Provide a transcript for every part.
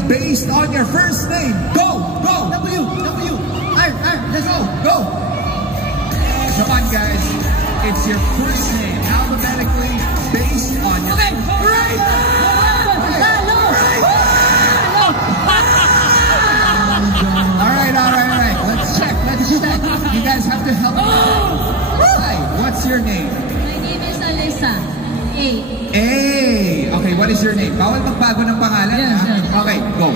be based on your first name. Go! Go! W. Let's go. Go! Come on, guys. It's your first name, alphabetically based on your... Okay, right! Alright. Let's check. You guys have to help me. Hi, what's your name? My name is Alyssa. A. Okay, what is your name? Bawal magbago ng pangalan. Yes. Okay, go.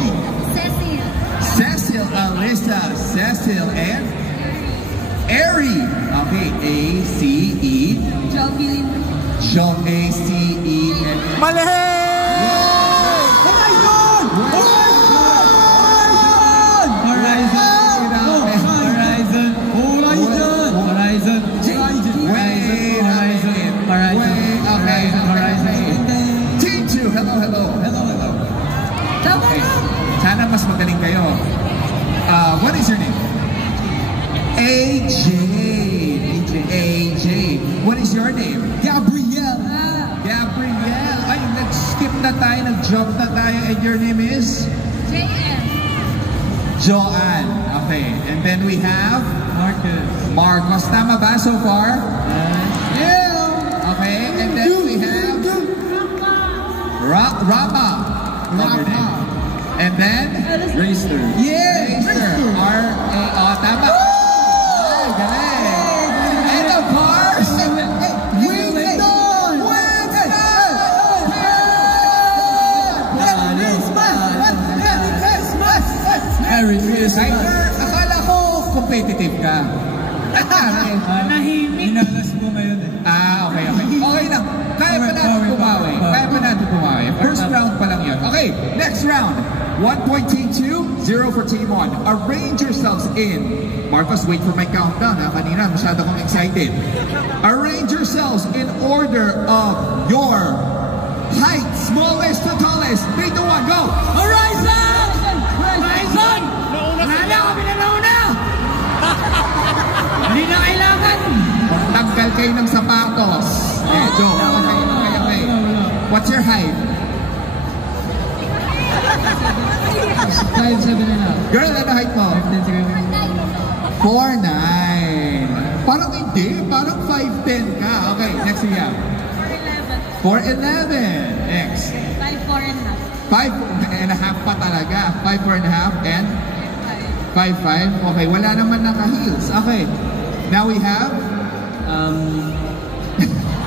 Cecil. Alyssa, Cecil, and Ari. Okay, A-C-E. Jocelyn. A-C-E. Mali! Sana mas magaling kayo. What is your name? AJ. What is your name? Gabrielle. Ay, nag-skip na tayo, nag-jump na tayo, and your name is? JM. Joanne. Okay, and then we have? Marcos. Tama ba so far? Yeah. Okay, and then we have? Rama. And then? Racer. Yeah. R-A-O. Tama. Ay, galing. And of course, Merry Christmas. Akala ko competitive ka. Nahimik. Inalas mo ngayon eh. Okay. Okay lang. Kaya pa natin pumawi. First round pa lang yun. Okay, next round. 1 point team 2, 0 for team 1. Arrange yourselves in. Marcos, wait for my countdown. Kanina, masyado kong excited. Arrange yourselves in order of your height, smallest to tallest. 3, 2, 1, go! Horizon! Nauna! Hindi na kailangan. Tanggal kayo ng sapatos. Go. Okay. What's your height? 5'7". Girl, ano height mo? 4'9". Parang hindi. Parang 5'10 ka. Okay, next we have. 4'11". Next. 5'4.5". 5.5 pa talaga. 5'4.5" and 5'5". Okay, wala naman naka-heels. Okay. Now we have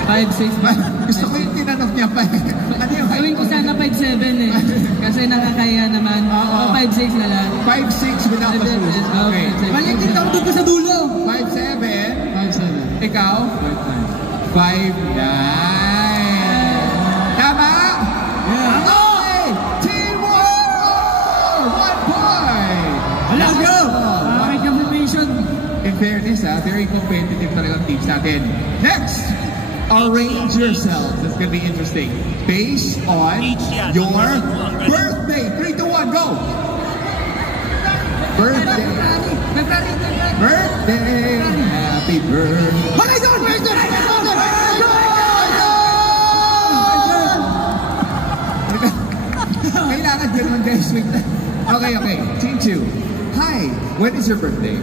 5'6". gusto ko yung tinanong niya pa. Ano yung height? Gawin ko sana 5'7" eh. Kasi nakakaya naman. 5'6" na lang. 5'6" without the shoes. Okay. Maliit din ako dito sa dulo. 5'7". 5'7". Ikaw? 5'9". Tama? Yeah. Okay! Team 1 point! Let's go! May confirmation. In fairness, very competitive talagang teams natin. Next! Arrange yourselves. It's gonna be interesting. Based on your birthday. 3, 2, 1, go! Birthday. Happy birthday. Horizon! Kailangan din naman guys. Okay. Team 2. Hi, when is your birthday?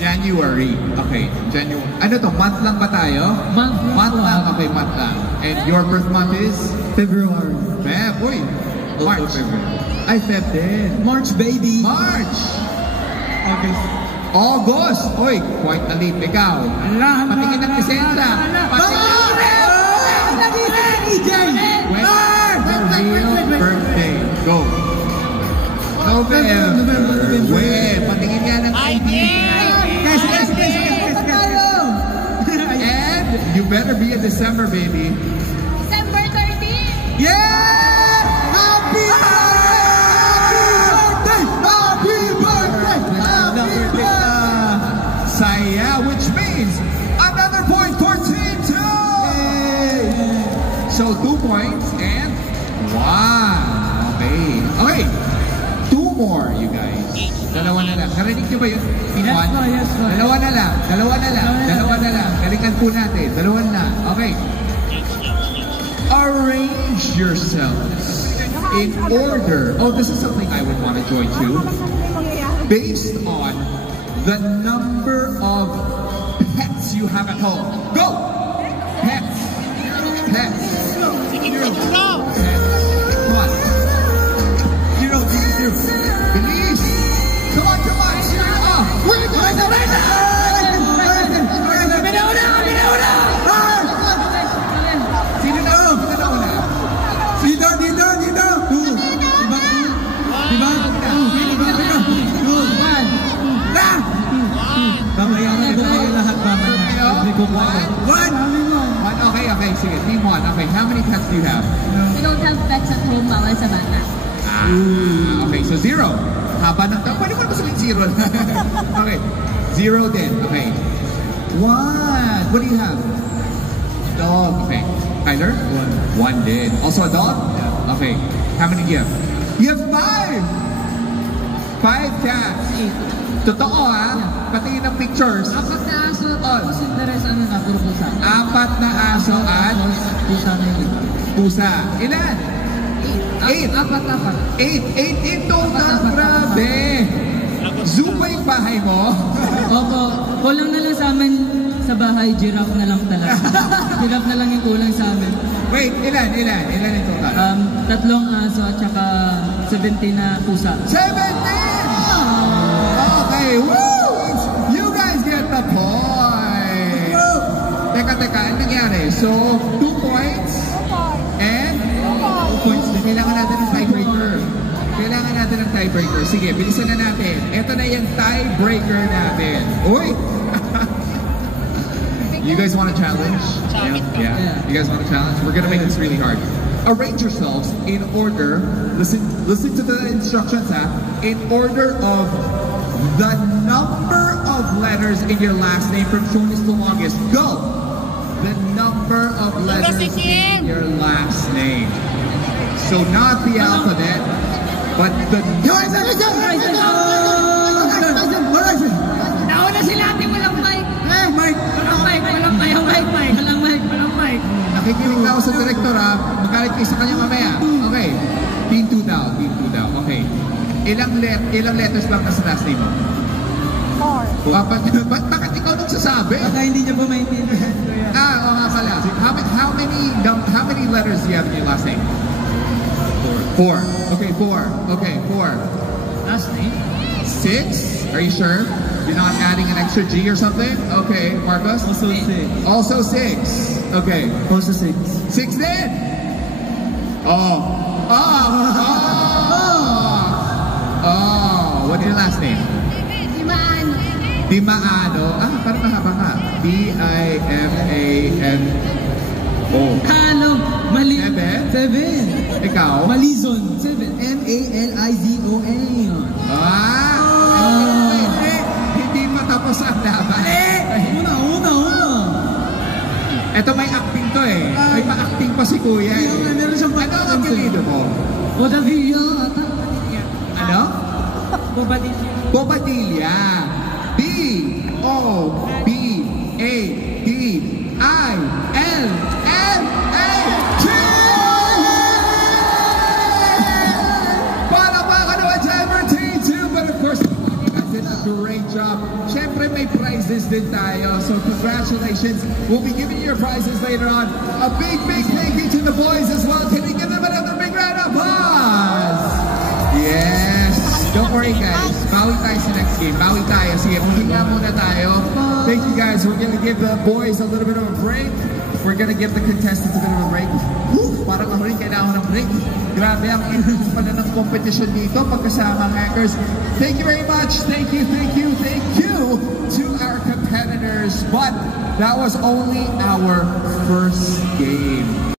January. Okay, January. Ano to? Month lang ba tayo? Month lang. Okay, month lang. And your birth month is? February. Feb. Uy. March. Ay, Feb din. March, baby. March. August. Uy, quite the leap. Ikaw. Patingin ng lisensya. Birthday. Go. November. Wait, patingin nga ng ID. And you better be in December, baby. December 13. Yeah! Happy birthday! Saya, which means another point for team 2! So 2 points and 1. Okay. 2 more, you guys. Dalawa na lang. Narinig nyo ba yun? Yes, no. Dalawa na lang. Galingan po natin. Dalawa na. Okay. Arrange yourselves in order. Oh, this is something I would want to join too. Based on the number of pets you have at home. Go! Pets. Pets. Come on. Zero. Bilis. Come on. Wait. Sino na? Dito. Diba? Mamaya na ito kayo lahat One. Okay. Sige, team one. Okay, how many pets do you have? We don't have pets at home, bawal sa bata. Okay, so 0. Haba ng pwede mo sabihin 0. Okay, 0 din. Okay. 1. What do you have? Dog. Okay. Tyler? 1 din. Also a dog? Yeah. Okay. How many do you have? You have 5! 5 cats. Totoo pati ng pictures. 4 na aso, tapos yung deres puro pusa. 4 na aso at Pusa na yun. pusa. Ilan? 8. 8. 8 in total. Grabe. Zoo ba yung bahay mo? Opo, kulang na lang sa amin sa bahay, giraffe na lang talaga. Giraffe na lang yung kulang sa amin. Wait, ilan in total? 3 aso at saka 17 na pusa. 17! Okay, woo! You guys get the point! Teka, ano nangyari? So, 2 points and 2 points. Kailangan natin ng tiebreaker. Sige, bilisan na natin. Ito na yung tiebreaker natin. Uy! You guys want a challenge? Yeah. You guys want a challenge? We're gonna make this really hard. Arrange yourselves in order. Listen to the instructions, in order of the number of letters in your last name from shortest to longest. Go! The number of letters in your last name. So not the alphabet, but the... Nauna sila ate, walang mic. Walang mic. Nakikinig na ako sa director magalit kayo sa kanya mamaya. Okay. Team 2 daw. Okay. Ilang letters lang nasa last name mo? 4. Bakit ikaw nung sasabi? Baka hindi niya po maintindihan. Oo nga pala. How many letters do you have in your last name? 4. Okay, 4. Last name? 6? Are you sure? You're not adding an extra G or something? Okay, Marcos? Also 6. Okay. Also 6. 6 din! What's your last name? Dimaano. Parang mahaba ka. D-I-M-A-N-O. Mali. 7? Ikaw? Malizon. 7. M-A-L-I-Z-O-N. Hindi matapos ang laban. Una. Ito may acting to May pa-acting pa si Kuya Meron siyang Ano ang apelido mo? Bobadilla. Ano? Bobadilla. Bobadilla. B-O-B-A-D-I-L-L-A. Para pa ka naman dyan for Team 2. But of course, you guys did a great job. Siyempre may prizes din tayo. So congratulations. We'll be giving you your prizes later on. A big thank you to the boys as well. Can you give them another big round of applause? Yes. Don't worry guys. Bawi tayo sa next game. Bawi tayo. Sige, maghinga muna tayo. Thank you guys. We're gonna give the boys a little bit of a break. We're gonna give the contestants a bit of a break. Parang ako rin kailangan ng break. Grabe ang intense pala ng competition dito pagkasama ang hackers. Thank you very much. Thank you to our competitors. But that was only our first game.